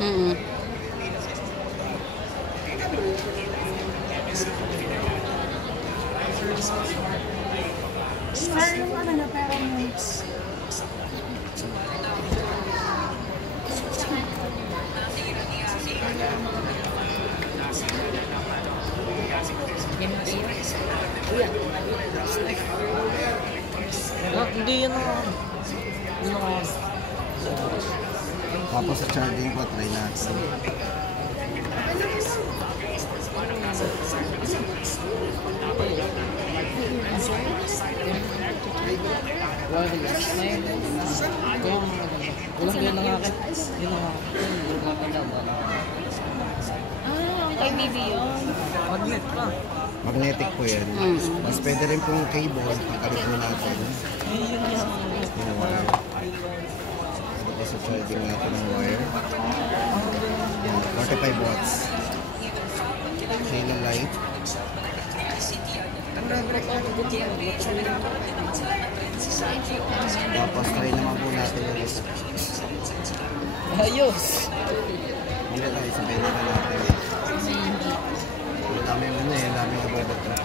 Mm. Sir, yung ano na pero mix. Hindi yun ang... Tapos sa charging ko, try natin. Kay baby yun. Magnet pa. Magnetic po yan. Mas pwede rin pong cable, pagkalit mo natin. Yung wire. Ito po sa charging natin ng wire. Yan, 45 watts. Halo light. Tapos try naman po natin yung isa. Ayos! Hindi tayo sabihin naman natin. Ang dami yung ano eh, ang dami yung bubble trap.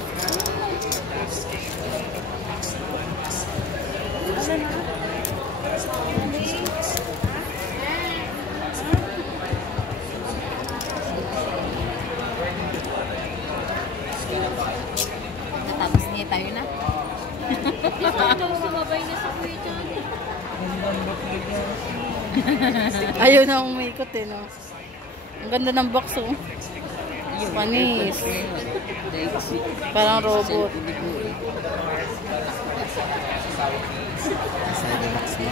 Natapos niya tayo na. Sumabay na sa kuya dyan. Ayaw na umikot eh, no? Ang ganda ng box, oh. Panis. Parang robot. Side box mo.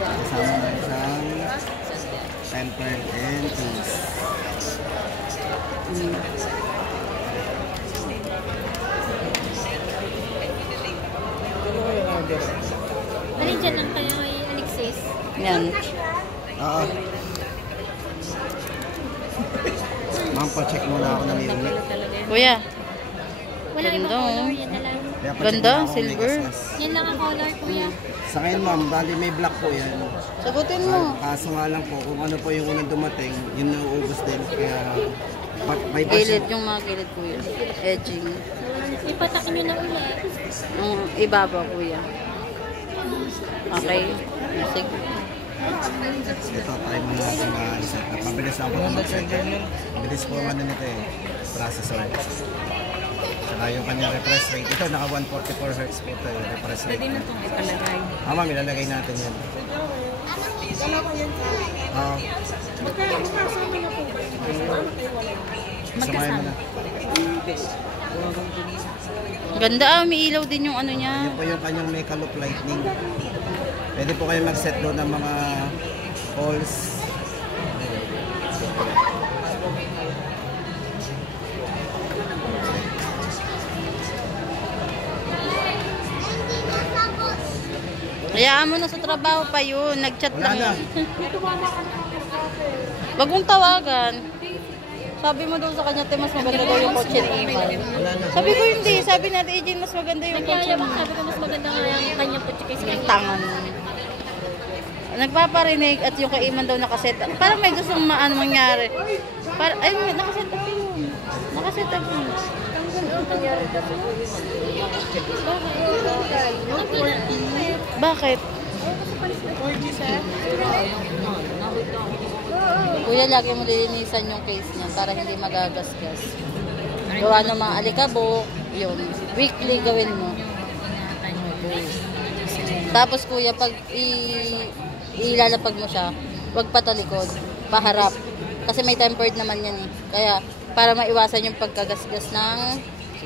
Kasama na isang temper and case. Alin dyan lang tayo kay Alexis? Yan. Oo. Ma'am, pa-check muna ako ng unit. Kuya. Walang ibang Ganda, color, oh. yan na lang. Kaya pa-check Ganda, muna ako, may silver. gasgas. Yan lang ang color, kuya. Sa ngayon ma'am, bali may black po yan. Sagutin mo. Kaso nga lang po, kung ano po yung unang dumating, yun nauubos din. Kaya, may Gilid, yung mga gilid, kuya. Edging. Ipatak nyo na ulit. Yung ibaba, kuya. Okay. Sige. Ito, try mo natin ma-set up. Mabilis lang po ito mag-set up. Mabilis po ang ano nito eh, processor. Saka yung kanyang refresh rate. Ito, naka 144 Hz po ito yung refresh rate. Pwede na itong italagay. Ma'am, ilalagay natin yan. Oo. Samahin mo na. Ganda, ah. May ilaw din yung ano niya. Yun po yung kanyang Mecha Loop Lightning. Pwede po kayo mag-set doon ng mga calls. Hayaan mo na sa trabaho pa yun. Nag-chat Wala lang. na. Wag mong tawagan. Sabi mo daw sa kanya, te, mas maganda daw yung kotse ni Iman. Wala na. Sabi ko hindi. Sabi natin, Ejin, mas maganda yung kotse Nagyayabang mo. sabi ko mas maganda nga yung kanyang po kay Sky. Tangan. Nagpaparinig at yung kay Iman daw nakaset up. Parang may gustong mangyari. Ay, nakaset up yun. Nakaset up yun. Bakit? Kuya, lagi mo lilinisan yung case niya para hindi magagasgas. Gawa ng mga alikabok, yun. Weekly gawin mo. Tapos kuya, pag ilalapag mo siya, wag patalikod, paharap. Kasi may tempered naman yan eh. Kaya, para maiwasan yung pagkagasgas ng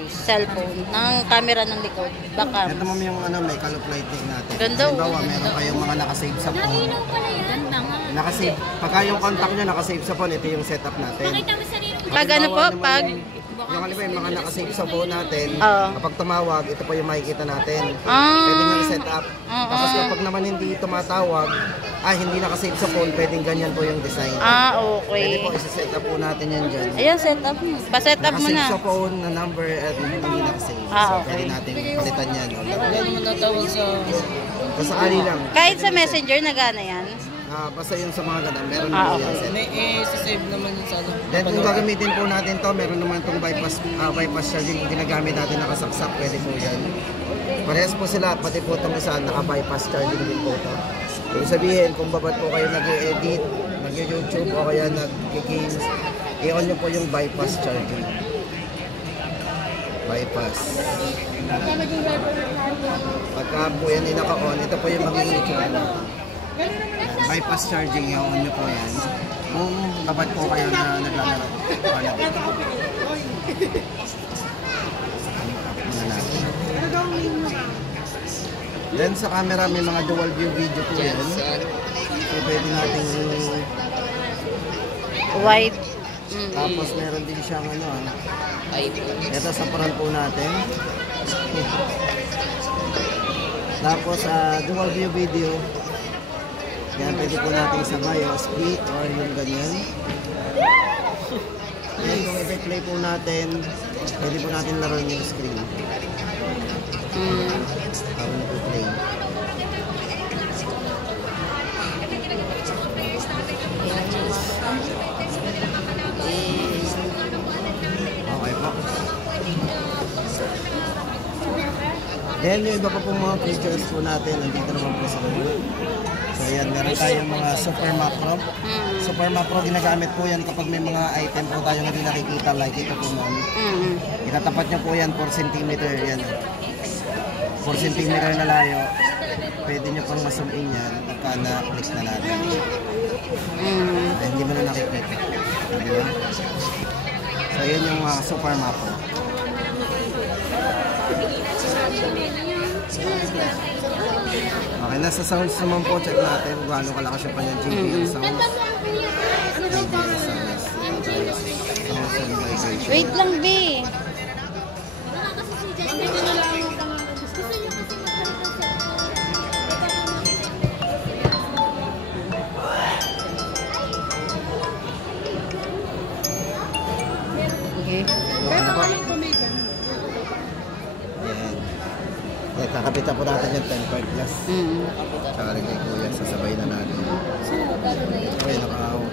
cellphone, ng camera ng likod. Baka. Ito ma'am yung ano, Mecha Loop Lightning natin. Ganda, Halimbawa, ganda. meron kayong mga nakasave sa phone. Ilaw pala yan. Ganda nga. Nakasave. Pagka yung contact nyo nakasave sa phone, ito yung setup natin. Pakita mo sa rin. Pag ano po, pag... Yung halimbawa yung mga nakasave sa phone natin, Oo. kapag tumawag, ito po yung makikita natin. Ah. Pwede nyo set up. Oo. Tapos kapag naman hindi tumatawag, hindi nakasave sa phone, pwedeng ganyan po yung design. Pwede po Okay. isa-set up po natin yan dyan. Ayan, set up mo. Pa-set up mo Nakasave na. sa phone na number at hindi nakasave. Ah, So, okay. pwede natin palitan yan. Wala naman natawag sa... Kasakali lang. Kahit sa messenger, nagana yan. basta yung sa mga ganun, meron Ah, po yan okay. set. May save naman yun sa ano. Then kung gagamitin po natin to, meron naman itong bypass charging. Kung ginagamit natin nakasaksak, pwede po yan. Parehas po sila, pati po itong isa, naka-bypass charging din po ito. Kung sabihin, kung babat po kayo nag-edit, nag-YouTube o kaya nag-games, i-on nyo po yung bypass charging. Bypass. Pagka po yan naka-on, ito po yung magiging itsura. Bypass charging, i-on nyo po yan. Kung babat po kayo na naglalaro. Then sa camera may mga dual view video po yan. So pwede natin White. tapos meron din siyang ano ito sa front po natin. Tapos dual view video. Yan pwede po natin sabay o split or yung ganyan. Then kung i-play po natin, pwede po natin laruin yung screen. Habang nag-play. Okay po. Then yung iba pa pong mga features po natin, nandito naman po sa loob. So yan, meron tayong mga super macro. Super macro, ginagamit po yan kapag may mga item po tayo na di nakikita, like ito po ma'am. Itatapat nyo po yan 4 cm yan. 4 cm na layo. Pwede nyo pang ma-zoom in yan pagka na-click na natin. Hindi mo na nakikita. Diba? So yun yung super macro. Okay, nasa sounds naman po, check natin kung gaano kalakas yung kanyang JBL sounds. JBL sounds. Sounds and vibration. Wait lang, B. Okay. Ano po? Ayan. Ayan, kakapitan po natin yung 10 plus. Tsaka rin kay Kuya, sasabay na natin. Okay, naka-out.